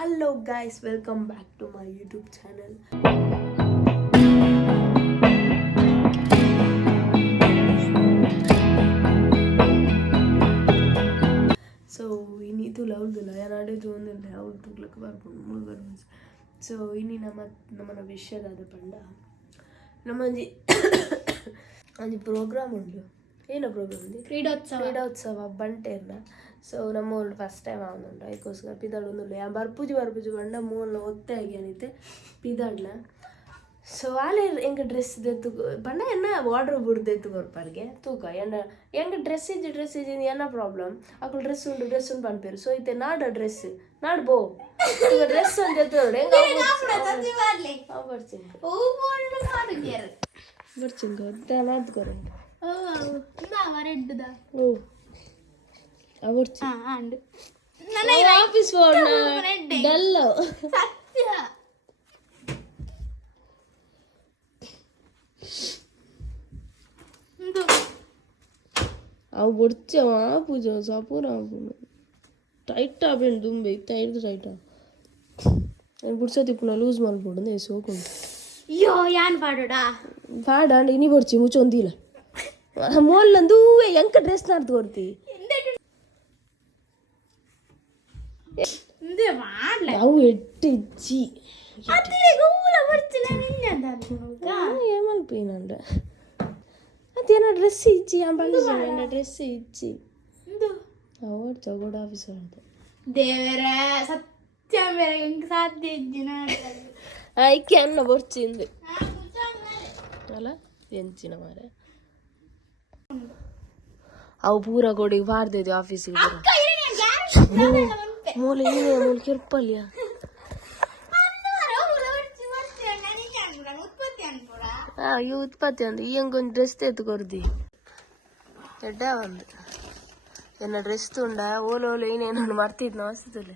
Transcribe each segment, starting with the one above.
Hello guys, welcome back to my YouTube channel. So ಇನ್ನಿದು ಅವ್ರದ್ದು ಯಾರಾಡಿದ್ದು ಒಂದಿಲ್ಲ ಅವ್ರು ತುಗ್ಲಕ್ಕೆ ಬರ್ಬೋದು ಮುಳುಗರು ಸೊ ಇನಿ ನಮ್ಮ ನಮ್ಮನ ಪಂಡ ನಮ್ಮಂಜಿ ಒಂಜಿ ಪ್ರೋಗ್ರಾಮ್ ಉಂಡು ಏನೋ ಪ್ರೋಗ್ರಾಮ್ ఉంది ಕ್ರೀಡೋತ್ಸವ. ಕ್ರೀಡೋತ್ಸವ ಬಂಟೇರ್ನ ಸೊ ನಮ್ಮ ಊರು ಫಸ್ಟ್ ಟೈಮ್ ಆವೊಂದುಂಡು ಅದಕ್ಕೋಸ್ಕರ ಪಿದಾಡ್ ಒಂದುಂಡು ಯಾ ಬರ್ಪೂಜಿ ಬರ್ಪೂಜಿ ಬಂಡ ಮೂಲ ಒತ್ತೆ ಆಗ್ಯಾನಿತ್ತೆ ಪಿದಾಡ್ನ ಸೊ ಆಲೆ ಹೆಂಗೆ ಡ್ರೆಸ್ ದೆತ್ತು ಬಣ್ಣ ಎನ್ನ ವಾಡ್ರ್ ಬಿಡ್ದೇತು ಎತ್ತು ಕೊರ್ಪಾರ್ಗೆ ತೂಕ ಎನ್ನ ಹೆಂಗೆ ಡ್ರೆಸ್ ಇಜ್ಜಿ ಡ್ರೆಸ್ ಇಜ್ಜಿ ಏನ ಪ್ರಾಬ್ಲಮ್ ಅಕ್ಕಳು ಡ್ರೆಸ್ ಉಂಡು ಡ್ರೆಸ್ ಉಂಡು ಬಂದ್ಪೇರು ಸೊ ಐತೆ ನಾಡ ಡ್ರೆಸ್ ನಾಡ್ ಬೋ. ಈಗ ಡ್ರೆಸ್ ಅಂತ ಎತ್ತು ನೋಡಿ ಹೆಂಗ ಬರ್ತೀನಿ ಬರ್ತೀನಿ ಗೊತ್ತಲ್ಲ ನಾದ್ రెడ్దా? ఓ అవర్చి అండ్. ಅವು ಪೂಜ నేను బుడ్సతి ఇప్పుడు లూజ్ మాల్ పోడు నేను పాడా పాడా ఇని పొడిచి ముచ్చొందిలా ಮೋಲ್ಲಂದು ಎಂಕ ಡ್ರೆಸ್ ನಾಡ್ದು ಕೊಡ್ತಿ ಇಂದೆ ಮಾಡ್ಲ ಅವು ಎಟ್ಟಿಜ್ಜಿ ಅತ್ತಿಗೆ ಗೂಲ ಬರ್ತಿಲ್ಲ ನಿನ್ನ ఏమనిపోయినండ అదేనా డ్రెస్ ఇచ్చి అంబాలి డ్రెస్ ఇచ్చి ಇಂದು అవడు చౌగడ ఆఫీసర్ అంట ದೇವರ ಸತ್ಯ ಬೇರೆ ಹೆಂಗ್ ಸಾಧ್ಯ ಇದ್ದಿನ ఐకి అన్న బొచ్చింది అలా ఎంచిన మరి ಅವು ಪೂರ ಕೊಡಿ ಬಾರ್ದಿದ್ವಿ ಆಫೀಸಿಗೆ ಮೂಲೆ ಏನೇ ಮೂಲೆ ಕೆರ್ಪಲ್ಯ ಈ ಉತ್ಪತ್ತಿ ಒಂದು ಈ ಒಂದು ಡ್ರೆಸ್ ತೆತ್ಕೊಡ್ದಿ ಎಡ್ಡ ಒಂದು. ಏನ ಡ್ರೆಸ್ ತುಂಡ ಓಲೆ ಓಲೆ ಏನೇನು ಮರ್ತಿದ್ನ ವಸ್ತುಲೆ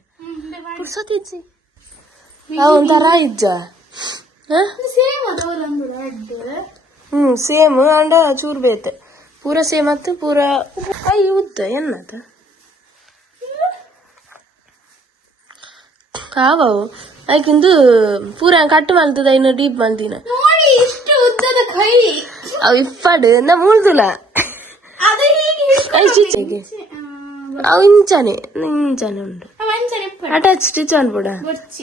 ಆ ಒಂಥರ ಇಜ್ಜ. ಹ್ಮ್ ಸೇಮ್ ಅಂಡ ಚೂರ್ ಬೇತೆ. ಪೂರ ಸೇಮ್ ಆಗ್ತದೆ ಪೂರ ಐ ಉದ್ದ ಎನ್ನದ ಕಾವವು. ಅದಕ್ಕಿಂದು ಪೂರ ಕಟ್ ಮಲ್ತದ ಇನ್ನು ಡೀಪ್ ಮಲ್ತಿನ ಅವು ಇಪ್ಪಡು ನಾ ಮುಳ್ದುಲ ಚಿಚ್ಚೆಗೆ ಅವು ಇಂಚಾನೆ ಇಂಚಾನೆ ಉಂಡು ಮಂಚನೆ ಅಟ್ಯಾಚ್ ಸ್ಟಿಚ್ ಅನ್ಬಿಡ ಡ್ರೆಸ್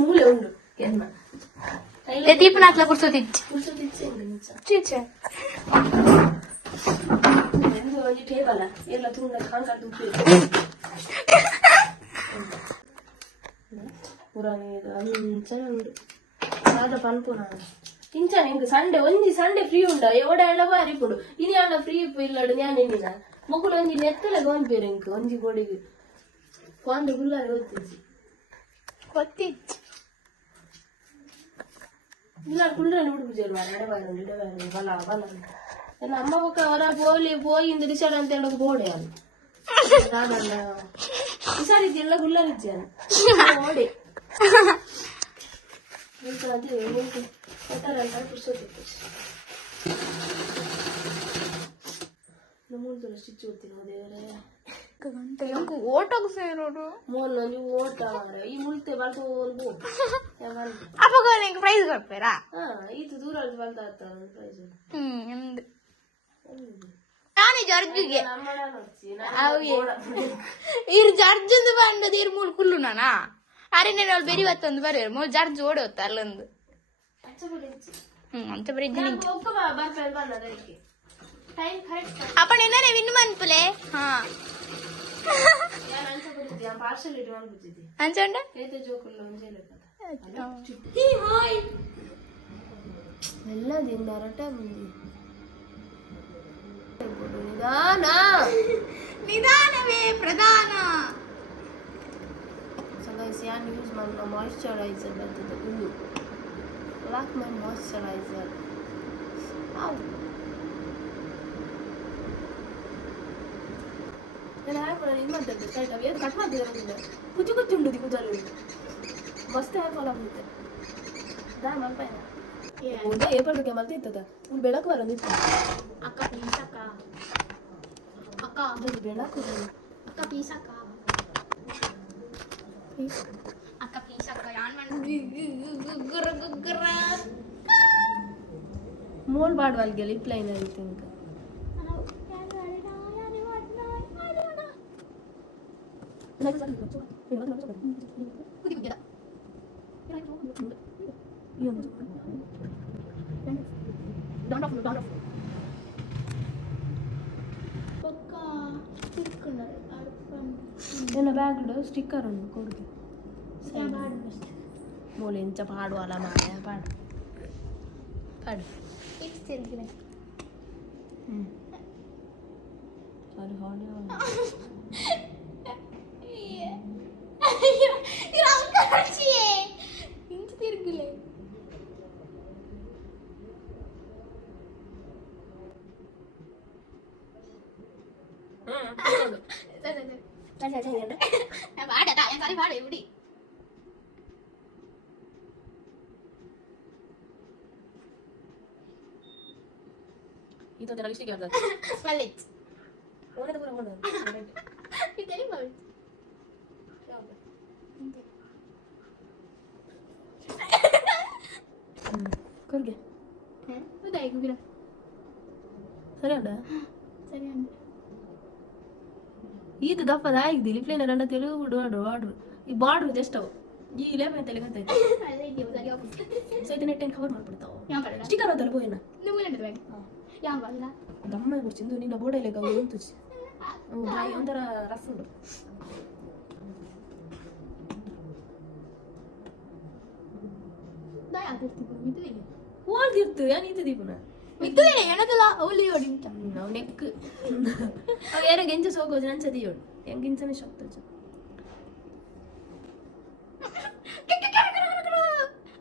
ಮೂಲೆ ಉಂಡು ಎನ್ನ ದೀಪನಾಥ್ಲ ಕುರ್ಸೋತಿಚ್ಚಿ ಚೀಚೆ ಎಂದು ಒಂಜಿ ಟೇಬಲ ಎಲ್ಲ ತುಂಡ ಕಾಂಕ ತುಪ್ಪಿ ಪುರಾಣಿ ಅಂಚನೆ ಉಂಡು ಸಾದ ಪನ್ಪುನ ಇಂಚನೆ ಇಂಕ ಸಂಡೆ ಒಂಜಿ ಸಂಡೆ ಫ್ರೀ ಉಂಡ ಎವಡ ಎಳ್ಳ ಬಾರಿ ಪುಡು ಇನಿ ಅಣ್ಣ ಫ್ರೀ ಇಲ್ಲಡು ನ್ಯಾನ್ ಎನ್ನಿನ ಮಗುಳು ಒಂಜಿ ನೆತ್ತಲೆ ಗೋನ್ಪೇರು ಇಂಕ ಒಂಜಿ ಗೋಡಿಗೆ ಕೊಂಡ ಗುಲ್ಲಾರಿ ಓದ್ತಿದ್ದಿ ಗೊತ್ತಿಚ್ಚಿ ಇಲ್ಲ ಕುಳ್ಳನೆ ಹುಡುಗುಜರು ಎಡಬಾರ ಎಡಬಾರ ಬಲ ಬಲ ನನ್ನ ಅಮ್ಮ ಪಕ್ಕ ಅವರ ಪೋಲಿ ಪೋಯಿಂದ ಡಿಸೈಡ್ ಅಂತ ಹೇಳೋದು ಗೋಡೆ ಅದು ನಾನಲ್ಲ ಡಿಸೈಡ್ ಎಲ್ಲ ಗುಲ್ಲರಿದ್ದಾನೆ ಓಡಿ ಅದೇ ಹೋಗಿ ಕೊಟ್ಟಾರಂತ ಕುರ್ಸೋತಿತ್ತು ನಮ್ಮೂರ್ದಲ್ಲ ಸ್ಟಿಚ್ ಓದ್ತೀನಿ ದೇವರೇ ಗಂಟೆ. ಪ್ರೈಸ್ ಕೊಡ್ಪೇರಾ ಹಾ ಇದು ದೂರ ಬಲ್ತ ಪ್ರೈಸ್ ಹ್ಮ್ ಎಂದು ನಾನು ಜರ್ಜಿಗೆ. ಇರ್ ಜರ್ಜ್ ಒಂದು ಬಂಡದ ಇರ್ ಮೂಲ್ ಕುಲ್ಲು ನಾನಾ ಅರೆ ನಾನು ಅವ್ಳು ಬೆರಿ ಹೊತ್ತೊಂದು ಮೂಲ್ ಜರ್ಜ್ ಓಡೋತ್ತ ಅಲ್ಲೊಂದು. ಹ್ಮ್ ಅಂತ ಬರೀ ಟೈಮ್ ಕರೆಕ್ಟ್ ಅಪ್ಪ ನಿನ್ನೆ ವಿನ್ ಮನ್ಪುಲೆ ಹಾ. అంచండి. మెల్ల ఉంది నిదాన? నిదానమే మాయిశ్చరైజర్ బతుకు ఉంది. లాక్ మై మాయిశ్చరైజర్ ನಾನು ಆ್ಯಪ್ ಇದು ಮಾಡ್ತದೆ ಕರೆಕ್ಟ್ ಏನು ಕಟ್ ಮಾಡ್ತಿದ್ದೆ ಬಂದಿದ್ದೆ ಕುಚ್ಚು ಕುಚ್ಚು ಉಂಡು ಕೂದಲು ಮಸ್ತ್ ಹೇರ್ ಫಾಲ್ ಆಗುತ್ತೆ. ದಾ ಮಲ್ಪ ಮುಂದೆ ಏಪಲ್ ಬಗ್ಗೆ ಮಲ್ತಿತ್ತದ ಒಂದು ಬೆಳಕು ಬರೋದಿತ್ತು ಅಕ್ಕ ಪ್ಲೀಸ್ ಅಕ್ಕ. ಅಕ್ಕ. ಅದೊಂದು ಬೆಳಕು ಅಕ್ಕ ಪೀಸ್ ಅಕ್ಕ. ಅಕ್ಕ ಪ್ಲೀಸ್ ಅಕ್ಕ. ಯಾನ್ ಮಾಡ ಮೋಲ್ ಬಾಡ್ವಲ್ಗೆ ಲಿಪ್ ಲೈನ್ എന്ന ബാഗിൽ സ്റ്റിക്കർ ഉണ്ട് കൊടുക്കും. മോളെ എഞ്ച പാടുവാല മായ പാട്. പാട്. ഒരു ഹോളിയോ నీతో లిప్స్టిక్ ఎవరు మళ్ళీ ఓనర్ కూడా ఉండదు కొరికే సరే అండి సరే అండి ఇది దప్ప దాయిది లిప్లైనర్ తెలుగు వాడు వాడు ಈ ಬಾರ್ಡ್ರ್ ಜಸ್ಟ್ ಅವು ಈ ಇಲೆಮೆ ತೆಲಗಂತ ಸೊ ಇದನ್ನ ಟೆನ್ ಕವರ್ ಮಾಡ್ಬಿಡ್ತಾವ ಸ್ಟಿಕರ್ ತಲುಪು ಇನ್ನ నువ్వు ಗಮ್ಮ ಕುರ್ಚಿಂದು ನಿನ್ನ ಬೋಡಲೆ ಗೌರಿ ಉಂಟು ಡ್ರೈ ಒಂಥರ ರಫ್ ಉಂಟು ಹೋಳ್ದಿರ್ತು ಏನು ಇದು ದೀಪನ ಇದ್ದದೇನೆ ಎಣದಲ್ಲ ಅವಳಿ ಓಡಿ ಅಂತ ನಾವು ನೆಕ್ ಅವ ಏನೋ ಗೆಂಜ ಸೋಗೋದು ನನ್ನ ಸದಿ ಓಡಿ ಹೆಂಗೆ ಗಿಂಚನೇ ಶಕ್ತ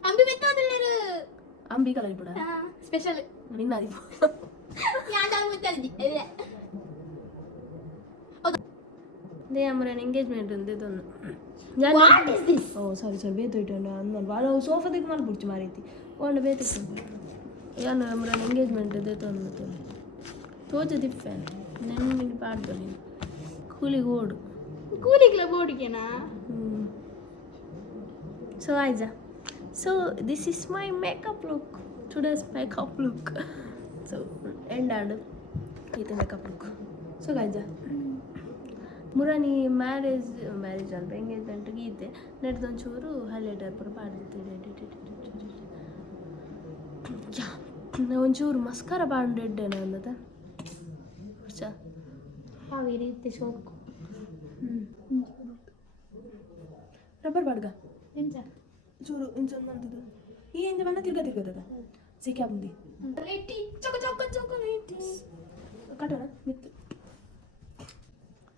ಅಂಬಿ ಬೆತ್ತ ಅಂಬಿ ಕಲರ್ ಬಿಡ സ്പെഷ്യൽ മതി നമ്മുടെ ಎಂಗೇಜ್ಮೆಂಟ್ ಅಂತ ಇದೊಂದು ಓ ಸಾರಿ ಸಾರಿ ಬೇತು ಇಟ್ಟು ಅಂದ ಭಾಳ ಸೋಫಾದಾಗ ಮಾಡಿ ಬಿಡ್ಚು ಮಾರೈತಿ ಒಂದು ಬೇತು ಏನು ನಮ್ಮ ಎಂಗೇಜ್ಮೆಂಟ್ ಇದ್ದೈತೆ ಅಂದ್ಬಿಟ್ಟು ತೋಚದಿಪ್ಪೆ ನೆನ್ಮಿಗೆ ಪಾಡ್ದು ನೀನು ಕೂಲಿಗೆ ಓಡು ಕೂಲಿಗೆಲ್ಲ ಓಡಿಗೆನಾ so ಆಯ್ಜಾ so this is my makeup look today's my cup so So end and ಇದು. ಮೇಕಪ್ ಲುಕ್ ಸೊ ಗಂಜ ಮುರಾನಿ ಮ್ಯಾರೇಜ್ ಮ್ಯಾರೇಜ್ ಅಂತ ಎಂಗೇಜ್ಮೆಂಟ್ಗೆ ಇದ್ದೆ ನಡೆದೊಂಚೂರು ಹಲ್ಲೆಡರ್ ಬರಬಾರ್ದು ಒಂಚೂರು ಮಸ್ಕಾರ ಬಾಂಡೆಡ್ಡೆ ಅನ್ನದ? ವರ್ಷ ಯಾವ ಈ ರೀತಿ ಶೋಕು ರಬ್ಬರ್ ಬಾಡ್ಗ. ಎಂಜ ಚೂರು ಇಂಜೊಂದು ಬಂದದ್ದು ಈ ಎಂಜ ಬಂದ ತಿರ್ಗ ತಿರ್ಗದ ಸಿಕ್ಕಾ ಬಂದಿ ರೆಟ್ಟಿ ಚೊಕ ಚೊಕ ಚೊಕ ರೆಟ್ಟಿ ಕಟ್ಟೋಣ ಮಿತ್ತು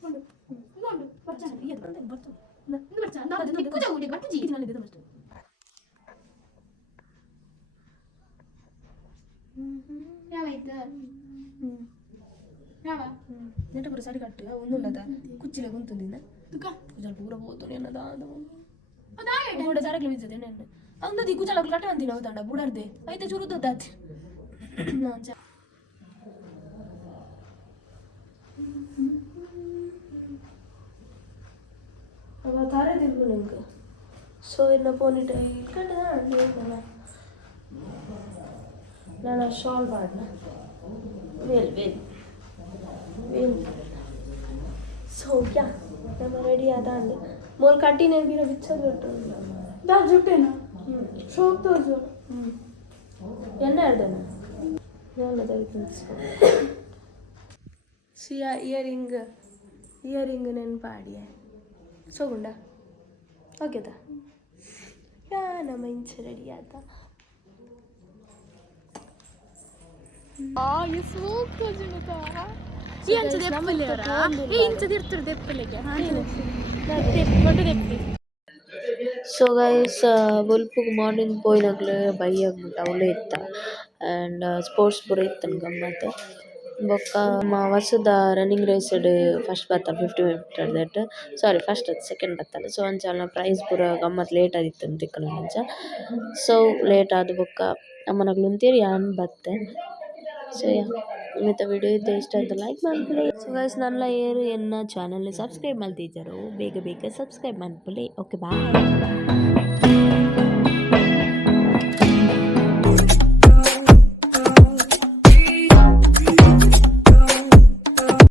ನೋಡು ನೋಡು ಬರ್ಚಾನ ಇದು ಬಂದೆ ಬರ್ತದೆ ಇದು ಬರ್ಚಾನ ನಾವು ದಿಕ್ಕು ಜಗುಡಿ ಬಟ್ಟು ಜಿ ಇದು ನಲ್ಲಿದೆ ಅಷ್ಟೇ ಯಾವಾಯ್ತು ಯಾವ ನೆಟ್ಟ ಪೂರ ಸರಿ ಕಟ್ಟು ಒಂದುಳ್ಳದ ಕುಚ್ಚಿಲೆ ಕುಂತುಂದಿನ ದುಃಖ ಕುಜಲ್ ಪೂರ ಹೋತು ನೆನ್ನದ ಅದಾಯ ಬೂಡ ಸರಕ್ಕೆ ಮಿಚ್ಚದೆ ನೆನ್ನೆ अंदा दिकूच्या लग्नाट आणतील होता डा बुडार दे काही ते चुरत होतात அவ்வளோ தாரே திருப்பி எனக்கு ஸோ என்ன போனிட்டு இக்கட்டு தான் நான் நான் ஷால் பாடினேன் வேல் வேல் வேல் ஸோ ஓகே நம்ம ரெடியாக தான் மோல் கட்டி நம்பின பிச்சர் கட்டுறோம் தான் சுட்டேனா Çok da zor. Ya nereden? ಸಿಯಾ ಇಯರಿಂಗ್ ಇಯರಿಂಗ್ ನೆನಪಾಡಿಯ. ಸೋಗುಂಡ ಓಕೆದ ಯಾ ನಮ್ಮ ಇಂಚ ರೆಡಿ ಆದ ಈ ಅಂಚದ ಎಪ್ಪಲಿ ಅವರ ಈ ಇಂಚದ ಇರ್ತದೆ ಎಪ್ಪಲಿಗೆ ದೆಪ್ಪಿ ಸೊ ಗೈಸ್ ಬೊಲ್ಪುಗ್ ಮಾರ್ನಿಂಗ್ ಪೋಯಿನಕ್ಲೆ ಬೈಯಾಗ ಅವ್ಲೇ ಇತ್ತ ಆ್ಯಂಡ್ ಸ್ಪೋರ್ಟ್ಸ್ ಪೂರ ಇತ್ತನ್ ಗಮ್ಮತ್ ಬೊಕ್ಕ ಮ ವಸುದ ರನ್ನಿಂಗ್ ರೇಸ್ಡ್ first ಬತ್ತಲ್ಲ fifty metre that sorry first ಅದು ಸೆಕೆಂಡ್ ಬತ್ತಲ್ಲ ಸೊ ಅಂಚಾಲ ಪ್ರೈಸ್ ಪೂರ ಗಮ್ಮತ್ ಲೇಟ್ ಆದಿತ್ತು ತಿಕ್ಕನ ಅಂಚ ಸೊ ಲೇಟ್ ಆದ ಬೊಕ್ಕ ನಮ್ಮನಗ್ಲು ಉಂತೇರಿ ಯಾನ್ ಬತ್ತೆ? ಸೊ ಯಾ ಮತ್ತು ವಿಡಿಯೋ ಇದ್ದ ಇಷ್ಟ ಆಯ್ತು ಲೈಕ್ ಮಾಡ್ಕೊಳ್ಳಿ. ಸೊ ಗೈಸ್ ನನ್ನ ಏರು ಎನ್ನ ಚಾನಲ್ನ ಸಬ್ಸ್ಕ್ರೈಬ್ ಮಾಡ್ತಿದ್ದಾರೋ, ಬೇಗ ಬೇಗ ಸಬ್ಸ್ಕ್ರೈಬ್ ಮಾಡ್ಕೊಳ್ಳಿ. Okay bye